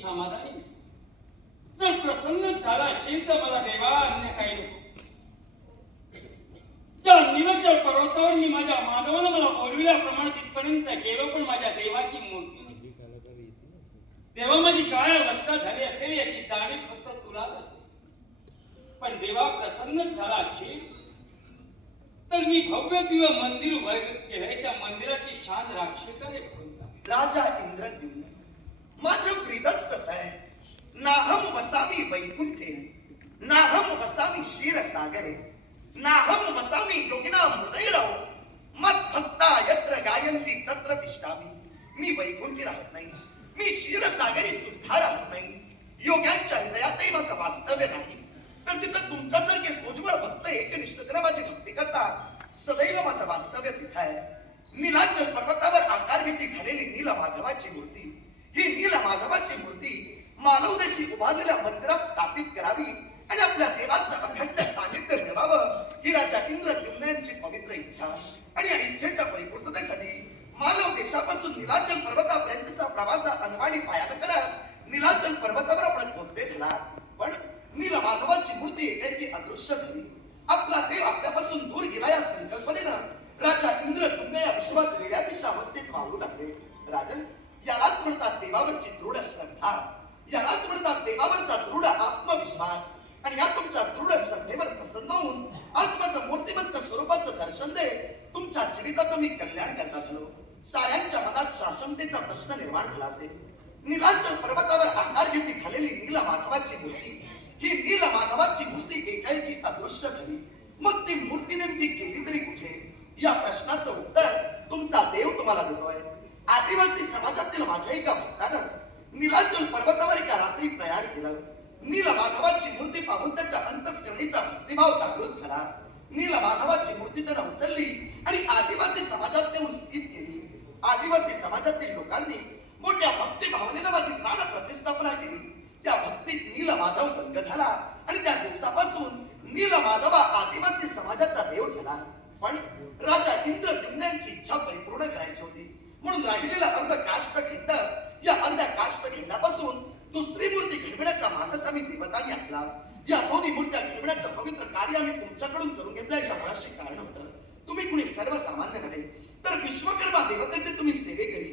समाधानी. जर प्रसन्न झाला असेल तर मला देवा अन्य काही नको. त्या नीलचल पर्वतावर मी माझ्या माधवानं मला बोलविल्याप्रमाणे तिथपर्यंत गेलो, पण माझ्या देवाची मूर्ती नाही. देवा माझी काय अवस्था झाली असेल याची जाणीव फक्त तुलाच असेल. पण देवा प्रसन्न झाला असेल तर मी भव्य दिव्य मंदिर उभं केलंय, त्या मंदिराची शान राखशील का रे भगवंता? राजा इंद्रद्युम्न, माझं ब्रीदच तसं आहे. नाहम वसावी वैकुंठे, नाहम वसावी क्षीरसागरे, नाहम वसावी योगिना हृदयराव, मत भक्ता यत्र गायन्ति तत्र तिष्ठामि. मी वैकुंठी राहत नाही, मी क्षीरसागरी सुद्धा राहत नाही. योग्यांच्या हृदयातही माझं वास्तव्य नाही. तर जिथं तुमच्यासारखे सोजवळ भक्त एकनिष्ठतेने माझी भक्ती करतात, सदैव माझं वास्तव्य तिथं आहे. नीलाचल पर्वतावर आकारभेटी झालेली नीलमाधवाची मूर्ती, ही नीलमाधवाची मूर्ती मालवदेशी उभारलेल्या मंदिरात स्थापित करावी आणि आपल्या देवाचं अखंड सानिध्य मिळवावं, ही राजा इंद्रद्युम्न यांची पवित्र इच्छा. आणि या इच्छेच्या परिपूर्णतेसाठी मालव देशापासून नीलाचल पर्वतापर्यंतचा प्रवास अनवाणी पायानं करत नीलाचल पर्वतावर आपण पोहोचले झाला. पण नीलमाधवाची मूर्ती एकाएकी अदृश्य झाली. आपला देव आपल्यापासून दूर गेला या संकल्पनेनं राजा इंद्रद्युम्न या विश्वात वेड्यापिशा अवस्थेत वावरू लागले. राजन, यालाच म्हणतात देवावरची दृढ श्रद्धा, यालाच म्हणतात देवावरचा दृढ आत्मविश्वास. आणि या तुमच्या दृढ श्रद्धेवर प्रसन्न होऊन आज माझं मूर्तिमंत स्वरूपाचं दर्शन दे तुमच्या जीविताचं मी कल्याण करता झालो. साऱ्यांच्या मनात शाश्वतेचा प्रश्न निर्माण झाला असेल. नीलाचल पर्वतावर आकारभेटी झालेली नीलमाधवाची मूर्ती, ही नीलमाधवाची मूर्ती एकाएकी अदृश्य झाली. मग ती मूर्ती नेमकी गेली तरी कुठे, या प्रश्नाचं उत्तर तुमचा देव तुम्हाला देतोय. आदिवासी समाजातील माझ्या एका भक्तानं नीलाचल पर्वतावर एका रात्री प्रयाण केलं. नीलमाधवाची मूर्ती पाहून त्याच्या अंतस्करणीचा भक्तिभाव जागृत झाला. नीलमाधवाची मूर्ती त्यानं उचलली आणि आदिवासी समाजात नेऊन स्थित केली. आदिवासी समाजातील लोकांनी मोठ्या भक्तिभावनेनं माझी प्राण प्रतिष्ठापना केली. त्या भक्तीत नीलमाधव दंग झाला आणि त्या दिवसापासून नीलमाधव आदिवासी समाजाचा देव झाला. पण राजा इंद्रद्युम्न यांची इच्छा परिपूर्ण करायची होती, म्हणून राहिलेला अर्ध काष्ठखंड, या अर्ध्या काष्ठखंडापासून दुसरी मूर्ती घडविण्याचा मानस आम्ही देवतांनी आखला. या दोन्ही मूर्त्या घडविण्याचं पवित्र कार्य आम्ही तुमच्याकडून करून घेतल्याच्या मुळाशी कारण होतं. तुम्ही कुणी सर्वसामान्य नव्हे, तर विश्वकर्मा देवतेचे तुम्ही सेवेकरी.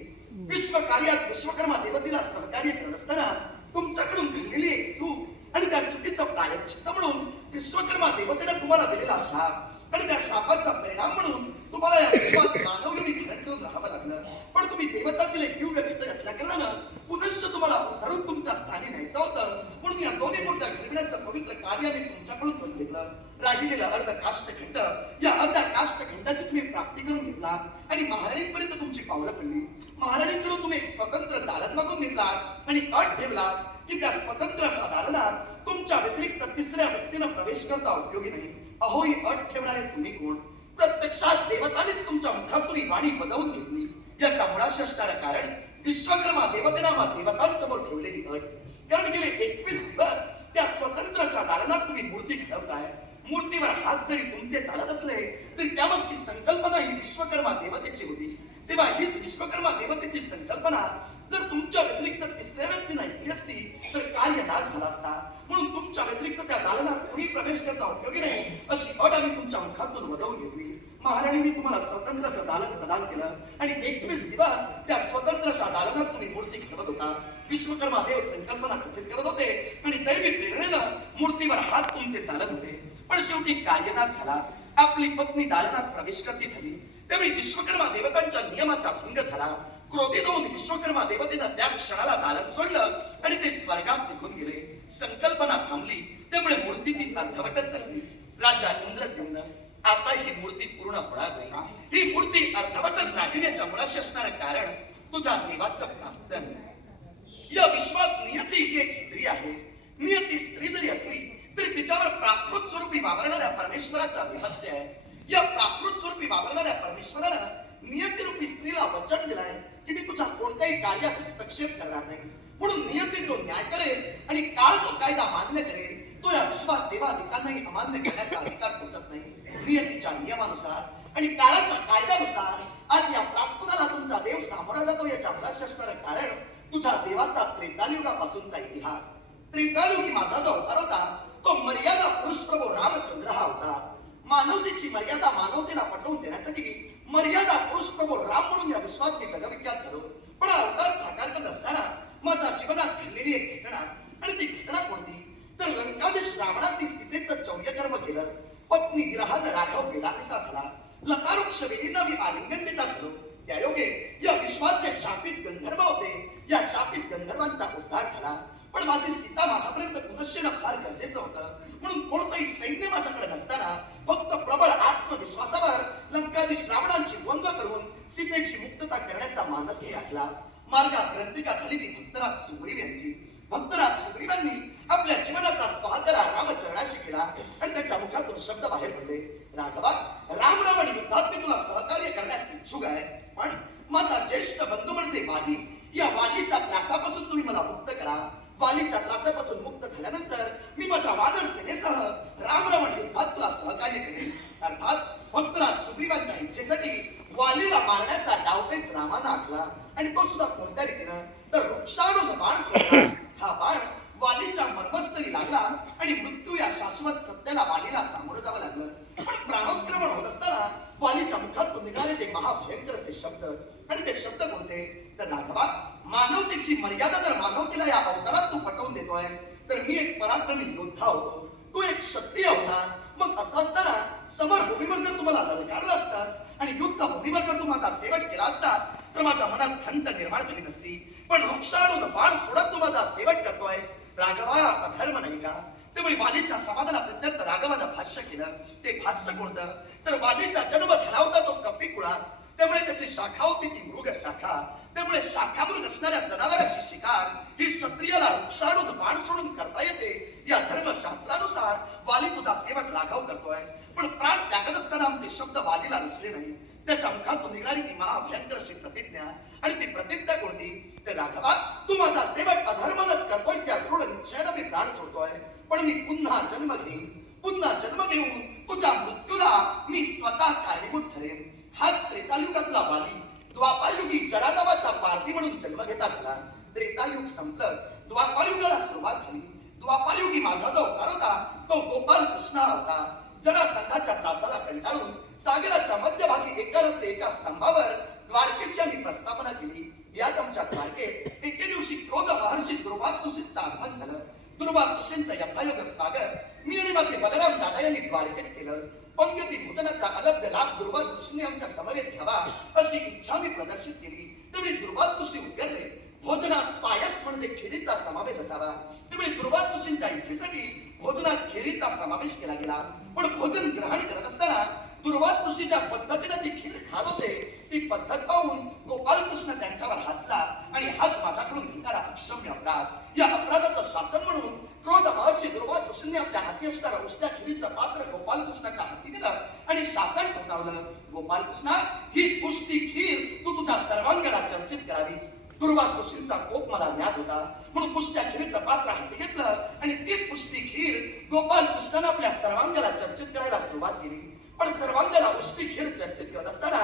विश्व कार्यात विश्वकर्मा देवतेला सहकार्य करत असताना तुमच्याकडून घडलेली एक चूक आणि त्या चुकीचं प्रायश्चित्त म्हणून विश्वकर्मा देवतेने तुम्हाला दिलेला शाप आणि त्या शापाचा परिणाम म्हणून तुम्हाला या विश्वात मानवयोनी धारण करून राहावं लागलं. पण तुम्ही देवतातील एक दिव्य घटक असल्या कारणानं पुनश्च तुम्हाला उद्धारून तुमच्या स्थानी न्यायचं होतं, म्हणून या दोन्ही मूर्त्या घडविण्याचं पवित्र कार्य मी तुमच्याकडून करून घेतलं. राहिलेला अर्ध काष्ठखंड, या अर्ध्या काष्ठखंडाची तुम्ही प्राप्ती करून घेतला आणि महाराणीपर्यंत तुमची पावलं पडली. महाराणीकडून तुम्ही एक स्वतंत्र दालन मागून घेतला आणि अट ठेवला की त्या स्वतंत्र अशा दालनात तुमच्या व्यतिरिक्त तिसऱ्या व्यक्तीनं प्रवेश करता उपयोगी नाही. अहो, ही अट ठेवणारे तुम्ही कोण? प्रत्यक्षात देवतानेच तुमच्या मुखातून ही वाणी बदवून घेतली. याच्या मुळाशी असणारं कारण विश्वकर्मा देवतेना देवतांसमोर ठेवलेली अट. कारण गेले 21 दिवस त्या स्वतंत्र अशा दालनात तुम्ही मूर्ती घडवताय. मूर्तीवर हात जरी तुमचे चालत असले तरी त्यामागची संकल्पना ही विश्वकर्मा देवतेची होती. तेव्हा हीच विश्वकर्मा देवतेची संकल्पना जर तुमच्या व्यतिरिक्त तिसऱ्या व्यक्तीने ऐकली असती तर कार्य नाश झाला असता. म्हणून तुमच्या व्यतिरिक्त त्या दालनात कोणी प्रवेश करता उपयोगी नाही अशी अट आम्ही तुमच्या मुखातून वदवून घेतली. महाराणींनी तुम्हाला स्वतंत्र असं दालन प्रदान केलं आणि 21 दिवस त्या स्वतंत्र अशा दालनात तुम्ही मूर्ती घडवत होता. विश्वकर्मा देव संकल्पना कथित करत होते आणि दैवी प्रेरणेनं मूर्तीवर हात तुमचे चालत होते. पण शेवटी कार्यनाश झाला. आपली पत्नी दालनात प्रवेश करती झाली. त्यावेळी विश्वकर्मा देवतांच्या नियमाचा भंग झाला. क्रोधित होऊन विश्वकर्मा देवतेनं त्या क्षणाला दालन सोडलं आणि ते स्वर्गात निघून गेले. संकल्पना थांबली, त्यामुळे मूर्ती ती अर्धवटच राहिली. राजा इंद्रद्युम्न, आता ही मूर्ती पूर्ण होणार नाही. ही मूर्ती अर्धवटच राहिल्याच्या मुळाशी असणारं कारण तुझ्या देवाचं प्रार्थन. या विश्वात नियती ही एक स्त्री आहे. नियती स्त्री जरी असली तरी तिच्यावर प्राकृत स्वरूपी वावरणाऱ्या परमेश्वराचा आधिपत्य आहे. या प्राकृत स्वरूपी वावरणाऱ्या परमेश्वरानं नियतीरूपी स्त्रीला वचन दिलंय की मी तुझ्या कोणत्याही कार्यात हस्तक्षेप करणार नाही. म्हणून नियती जो न्याय करेल आणि काळ जो कायदा मान्य करेल तो या विश्वात देवाधिकांनाही अमान्य करण्याचा अधिकार पोचत नाही. नियतीच्या नियमानुसार आणि काळाच्या कायद्यानुसार आज या प्राकृताला तुमचा देव सामोरा जातो. याच्या मुळाशी असणारं कारण तुझ्या देवाचा त्रेतायुगापासूनचा इतिहास. त्रेतायुगी माझा जो अवतार होता तो मर्यादा पुरुष प्रभू रामचंद्र हा होता. मानवतेची मर्यादा मानवतेला पटवून देण्यासाठी मर्यादा पुरुष प्रभू राम म्हणून या विश्वात मी जगविख्यात झालो. पण हा अवतार साकार करत असताना माझ्या जीवनात घडलेली एक घटना, आणि ती घटना कोणती तर लंकादेश रावणाने सीतेचं चौर्यकर्म केलं. पत्नी विरहानं राघव बेलापिसा झाला. लतावृक्ष वेलींना मी आलिंगन देता झालो. त्यायोगे या विश्वात जे शापित गंधर्व होते या शापित गंधर्वांचा उद्धार झाला. पण माझी सीता माझ्यापर्यंत पुनश्च येणं फार गरजेचं होतं. म्हणून कोणतंही सैन्य माझ्याकडे नसताना फक्त प्रबळ आत्मविश्वासावर लंकाधीश रावणांची द्वंद्व करून सीतेची मुक्तता करण्याचा मानस मी आखला. मार्गात क्रांतिका झाली ती भक्तराज सुग्रीव यांची. भक्तराज सुग्रीवांनी आपल्या जीवनाचा स्वागरा रामचरणाशी केला आणि त्याच्या मुखातून शब्द बाहेर पडले, राघवा, राम रावण युद्धात मी तुला सहकार्य करण्यास इच्छुक आहे. पण माझा ज्येष्ठ बंधू म्हणजे वाली, या वालीच्या त्रासापासून तुम्ही मला मुक्त करा. वालीच्या त्रासापासून मुक्त झाल्यानंतर मी माझ्या वानर सेनेसह राम रावण युद्धात तुला सहकार्य करेन. अर्थात भक्तराज सुग्रीवांच्या इच्छेसाठी वालीला मारण्याचा डावपेच रामानं आखला. आणि तो सुद्धा कोणत्या रीतीनं तर वृक्षारूढ बाण सोडला. हा बाण वालीच्या मर्मस्थळी लागला आणि मृत्यू या शाश्वत सत्याला वालीला सामोरं जावं लागलं. पण प्राणोत्क्रमण होत असताना वालीच्या मुखातून निघाले ते महाभयंकर असे शब्द, आणि ते शब्द कोणते तर राघवा, मानवतेची मर्यादा जर मानवतेला या अवतारात तू पटवून देतोयस तर मी एक पराक्रमी योद्धा होतो, तू एक क्षत्रिय होतास. मग असं असताना समरभूमीवर जर तुम्हाला ललकारला असतास आणि युद्धभूमीवर जर तू माझा सेवक केला असतास तर माझ्या मनात खंत निर्माण झाली नसती. पण वृक्षारूढ बाण सोडत तू माझा सेवक करतोयस, राघवा, अधर्म नाही का? त्यामुळे वालीच्या समाधानाप्रत्यर्थ राघवानं भाष्य केलं. ते भाष्य कोणतं तर वालीचा जन्म झाला होता तो कपी कुळात, त्यामुळे त्याची शाखा होती ती मृग शाखा. त्यामुळे शाखामृग असणाऱ्या जनावरांची शिकार ही क्षत्रियाला वृक्षारूढ बाण सोडून करता येते. या धर्मशास्त्रानुसार वाली तुझा सेवक राघव करतोय. पण प्राण त्यागत असताना आमचे शब्द वालीला रुचले नाही. त्याच्या मुखातून निघणारी ती महाभयंकर अशी प्रतिज्ञा, आणि ती प्रतिज्ञा कोणती तर राघवा, तू माझा सेवक अधर्मनच करतोयस या दृढ निश्चयानं मी प्राण सोडतोय. पण मी पुन्हा जन्म घेईन, पुन्हा जन्म घेऊन तुझ्या मृत्यूला मी स्वतः कारणीभूत ठरेन. हाच त्रेतायुगातला वाली द्वापारयुगी जरा नावाचा पारधी म्हणून जन्म घेता झाला. त्रेतायुग संपलं, द्वापारयुगाला सुरुवात झाली. द्वापारयुगी माझा जो अवतार होता तो गोपाल कृष्ण होता. जरा संघाच्या त्रासाला कंटाळून सागराच्या मध्यभागी एका रात्री एका स्तंभावर द्वारकेची आम्ही प्रस्थापना केली. याच आमच्या द्वारकेत एके दिवशी क्रोध महर्षी दुर्वास ऋषींचं आगमन झालं. दुर्वास ऋषींचं यथायोग्य स्वागत मी आणि माझे बलराम दादा यांनी द्वारकेत केलं. पंक्ती भोजनाचा अलभ्य लाभ दुर्वास ऋषींनी आमच्या समवेत घ्यावा अशी इच्छा मी प्रदर्शित केली. त्यामुळे दुर्वास ऋषी उद्गारले, भोजनात पायस म्हणजे खिरीचा समावेश असावा. त्यामुळे दुर्वास ऋषींच्या इच्छेसाठी भोजनात खिरीचा समावेश केला गेला. पण भोजन ग्रहण करत असताना दुर्वास ऋषी ज्या पद्धतीने ती खीर खात होते ती पद्धत पाहून गोपालकृष्ण त्यांच्यावर हसला, आणि हाच माझ्याकडून घडणारा अक्षम्य अपराध. या अपराधाचं शासन म्हणून क्रोध महर्षी दुर्वास ऋषींनी आपल्या हाती असणाऱ्या उष्ट्या खिरीचं पात्र गोपालकृष्णाच्या हाती दिलं आणि शासन ठोठावलं. गोपालकृष्णा, ही पुष्टी खीर तू तुझ्या सर्वांगाला चर्चित करावीस. दुर्वास ऋषींचा कोप मला ज्ञात होता, म्हणून पुष्ट्या खिरीचं पात्र हाती घेतलं आणि तीच पुष्टी खीर गोपालकृष्णानं आपल्या सर्वांगाला चर्चित करायला सुरुवात केली. पण सर्वांगाला उष्टी खीर चर्चित करत असताना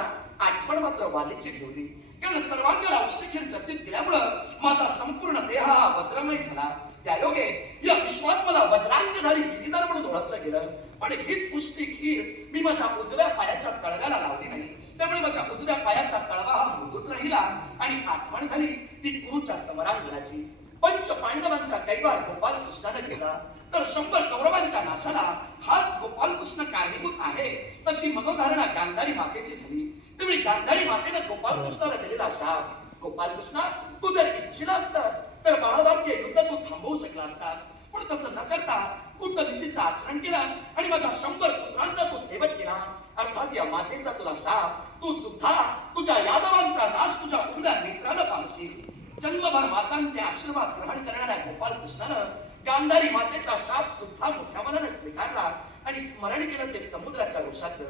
आठवण मात्र वालीची ठेवली. कारण सर्वांगाला उष्टी खीर चर्चित केल्यामुळं माझा संपूर्ण देह हा वज्रमय झाला. त्यायोगे या विश्वात मला वज्रांगधारी गिरीधर म्हणून ओळखलं गेलं. पण हीच उष्टी खीर मी माझ्या उजव्या पायाच्या तळव्याला लावली नाही. त्यामुळे माझ्या उजव्या पायाचा तळवा हा मृदूच राहिला, आणि आठवण झाली ती कुरुच्या समरांगणाची. पंच पांडवांचा कैवार गोपालकृष्णानं केला तर 100 कौरवांच्या नाशाला हाच गोपालकृष्ण कारणीभूत आहे अशी मनोधारणा गांधारी मातेची झाली. त्यामुळे गांधारी मातेनं गोपालकृष्णाला दिलेला शाप, गोपालकृष्णा, तू जर इच्छिला असतास तर महाभारतीय युद्ध तू थांबवू शकला असतास. पण तसं न करता कूटनीतीचं आचरण केलास आणि माझ्या 100 पुत्रांचा तू सेवक केलास. अर्थात या मातेचा तुला शाप, तू सुद्धा तुझ्या यादवांचा नाश तुझ्या उघड्या नेत्रानं पाहशील. जन्मभर मातांचे आशीर्वाद ग्रहण करणाऱ्या गोपालकृष्णानं गांधारी मातेचा शाप सुद्धा मोठ्या मनाने स्वीकारला आणि स्मरण केलं ते समुद्राच्या वृषाचं.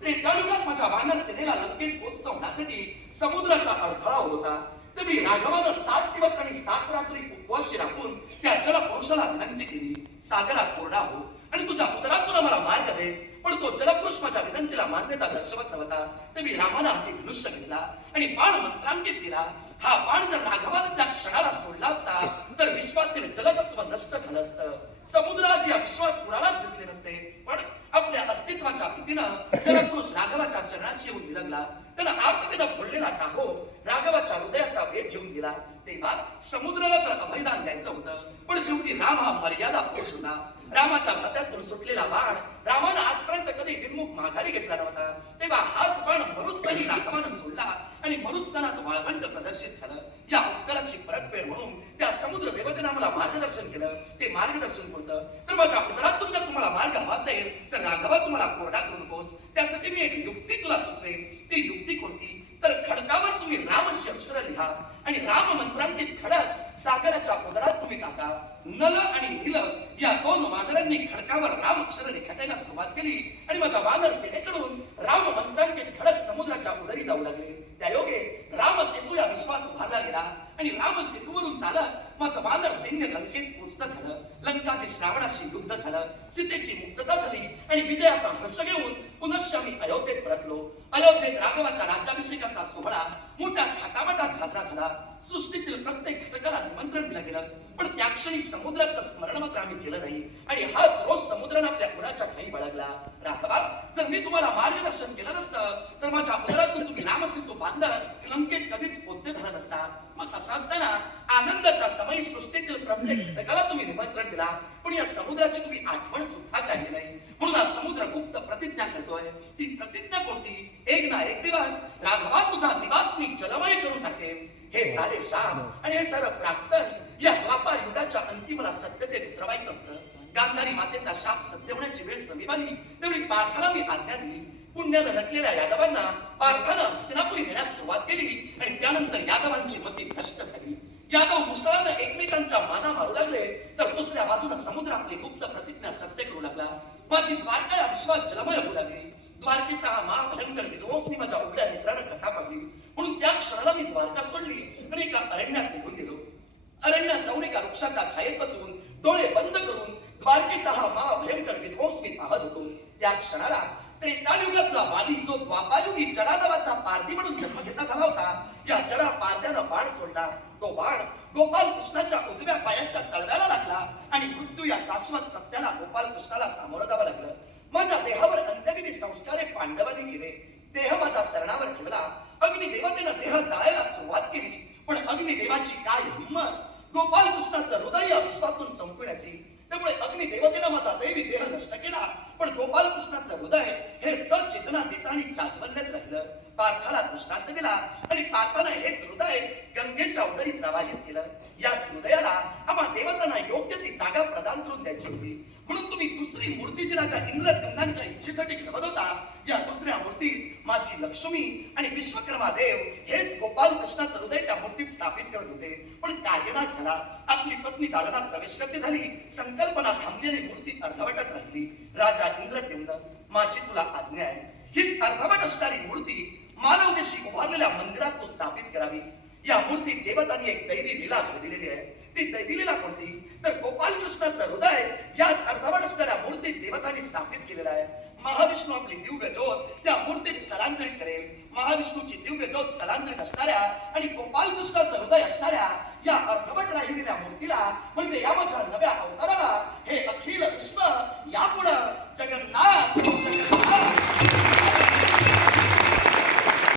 त्रेतायुगात माझ्या वानर सेनेला लंकेत पोहोचणं होण्यासाठी समुद्राचा अडथळा होता. तरी राघवानं 7 दिवस आणि 7 रात्री उपवासी राहून त्या जलपुरुषाला विनंती केली, सागरात कोरडा हो, आणि तुझ्या उदरातून आम्हाला मार्ग दे. पण तो जलपुरुष माझ्या विनंतीला मान्यता दर्शवत नव्हता. तर मी रामाला हाती धनुष्य घेतला आणि बाण मंत्रांकित केला. हा बाण जर राघवानं त्या क्षणाला सोडला असता तर विश्वातील जलतत्व नष्ट झालं असतं. समुद्रात या विश्वात कुणालाच दिसले नसते. पण आपल्या अस्तित्वाच्या भीतीनं जलपुरुष राघवाच्या चरणाशी येऊन विलगला. त्यानं आर्ततेनं फोडलेला टाहो राघवाच्या हृदयाचा वेध घेऊन गेला. तेव्हा समुद्राला तर अभयदान द्यायचं होतं, पण शेवटी राम हा मर्यादा पुरुष होता. रामाच्या हातातून सुटलेला बाण रामानं आजपर्यंत कधी विनमुख माघारी घेतला नव्हता. तेव्हा हाच बाण मरुस्थानी राघवानं सोडला आणि मरुस्थानात वाळवंट प्रदर्शित झालं. या उत्तराची परतफेड म्हणून त्या समुद्र देवतेनं आम्हाला मार्गदर्शन केलं. ते मार्गदर्शन कोणतं? तर माझ्या उदरातून जर तुम्हाला मार्ग हवा असेल तर राघवा तुम्हाला कोरडा करू नकोस. त्यासाठी मी एक युक्ती तुला सुचवेन. ती युक्ती कोणती? तर खडकावर तुम्ही रामशी अक्षर लिहा आणि राम मंत्रांकित खडक सागराच्या उदरात तुम्ही टाका. नल आणि नील या दोन वानरांनी खडकावर राम अक्षर रेखाटायला सुरुवात केली आणि माझ्या वानर सेनेकडून राम मंत्रांकित खडक समुद्राच्या उदरी जाऊ लागले. त्यायोगे राम सेतू या विश्वात उभारला गेला आणि राम सेतूवरून चालत माझं वानर सैन्य लंकेत पोचत झालं. लंकाधीश रावणाशी युद्ध झालं. सीतेची मुक्तता झाली आणि विजयाचा हर्ष घेऊन पुनश्च मी अयोध्येत परतलो. अयोध्येत राघवाच्या राज्याभिषेकाचा सोहळा मोठ्या थाटामाटात साजरा झाला. सृष्टीतील प्रत्येक घटकाला निमंत्रण दिलं गेलं, पण त्या क्षणी समुद्राचं स्मरण मात्र आम्ही केलं नाही आणि हाच रोज समुद्रानं आपल्या उराच्या खाली बाळगला. राघवा, जर मी तुम्हाला मार्गदर्शन केलं नसतं तर माझ्या उदरातून तुम्ही रामसेतू बांधत लंकेत कधीच पोचते झाला नसता. मग असं असताना आनंदाच्या समयी सृष्टीतील प्रत्येक घटकाला तुम्ही निमंत्रण दिला, पण या समुद्राची तुम्ही आठवण सुद्धा काढली नाही. म्हणून हा समुद्र गुप्त प्रतिज्ञा करतोय. ती प्रतिज्ञा कोणती? एक ना एक दिवस राघवा तुझा निवास मी जलमय करून टाकेन. हे सारे शाप आणि हे सारं प्राक्तन या द्वापार युगाच्या अंतिमला सत्यतेत उतरवायचं होतं. गांधारी मातेचा शाप सत्य होण्याची वेळ समीप आली तेवढी पार्थाला मी आज्ञा दिली. पुण्यानं नटलेल्या यादवांना पार्थानं हस्तिनापुरी नेण्यास सुरुवात केली आणि त्यानंतर यादवांची मती भ्रष्ट झाली. यादव मुसळानं एकमेकांच्या माना मारू लागले तर दुसऱ्या बाजूने समुद्र आपली गुप्त प्रतिज्ञा सत्य करू लागला. माझी द्वारका या विश्वात जलमय होऊ लागली. द्वारकेचा हा महाभयंकर विध्वंस मी माझ्या उघड्या नेत्रानं कसा पाहिली. म्हणून त्या क्षणाला मी द्वारका सोडली आणि एका अरण्यात निघून गेलो. अरण्यात जाऊन एका वृक्षाच्या छायेत बसून डोळे बंद करून द्वारकेचा हा महाभयंकर विध्वंस मी पाहत होतो. त्या क्षणाला त्रेतायुगातला वाली जो द्वापारयुगी जडादवाचा पारधी म्हणून जन्म घेता झाला होता, या जडा पारध्यानं बाण सोडला. तो बाण गोपाल कृष्णाच्या उजव्या पायाच्या तळव्याला लागला आणि मृत्यू या शाश्वत सत्याला गोपाल कृष्णाला सामोरं जावं लागलं. माझ्या देहावर अंत्यविधी संस्कारे पांडवांनी केले. देह माझा सरणावर ठेवला. अग्निदेवतेनं देह जाळायला सुरुवात केली, पण अग्निदेवाची काय हिंमत! गोपाल कृष्णाचं हृदय या विश्वातून संपवण्याची. त्यामुळे अग्निदेवतेनं माझा दैवी देह नष्ट केला, पण गोपाल कृष्णाचं हृदय हे सचेतना देतानी जाज्वल्यत राहिलं. पार्थाला दृष्टांत दिला आणि पार्थानं हेच हृदय गंगेच्या उदरी प्रवाहित केलं. याच हृदयाला आम्हा देवतांना योग्य ती जागा प्रदान करून द्यायची होती. म्हणून तुम्ही दुसरी मूर्ती जी राजा इंद्रद्युम्नांच्या इच्छेसाठी घडवत होता, या दुसऱ्या मूर्तीत माझी लक्ष्मी आणि विश्वकर्मा देव हेच गोपाल कृष्णाचं हृदय त्या मूर्तीत स्थापित करत होते. पण कार्यनाश झाला. आपली पत्नी दालनात प्रवेश करते झाली. संकल्पना थांबली आणि मूर्ती अर्धवटच राहिली. राजा इंद्रद्युम्न, माझी तुला आज्ञा आहे, हीच अर्धवट असणारी मूर्ती मानवदेशी उभारलेल्या मंदिरात तू स्थापित करावीस. या मूर्तीत देवतांनी एक दैवी लीला घडलेली आहे. ती दैवी लीला कोणती? तर गोपाल कृष्णाचं हृदय याच अर्धवट असणाऱ्या मूर्तीत देवतांनी स्थापित केलेलं आहे. महाविष्णू आपली दिव्य ज्योत त्या मूर्तीत स्थलांतरित करेल. महाविष्णूची दिव्य ज्योत स्थलांतरित असणाऱ्या आणि गोपाल कृष्णाचं हृदय असणाऱ्या या अर्धवट राहिलेल्या मूर्तीला म्हणजे या माझ्या नव्या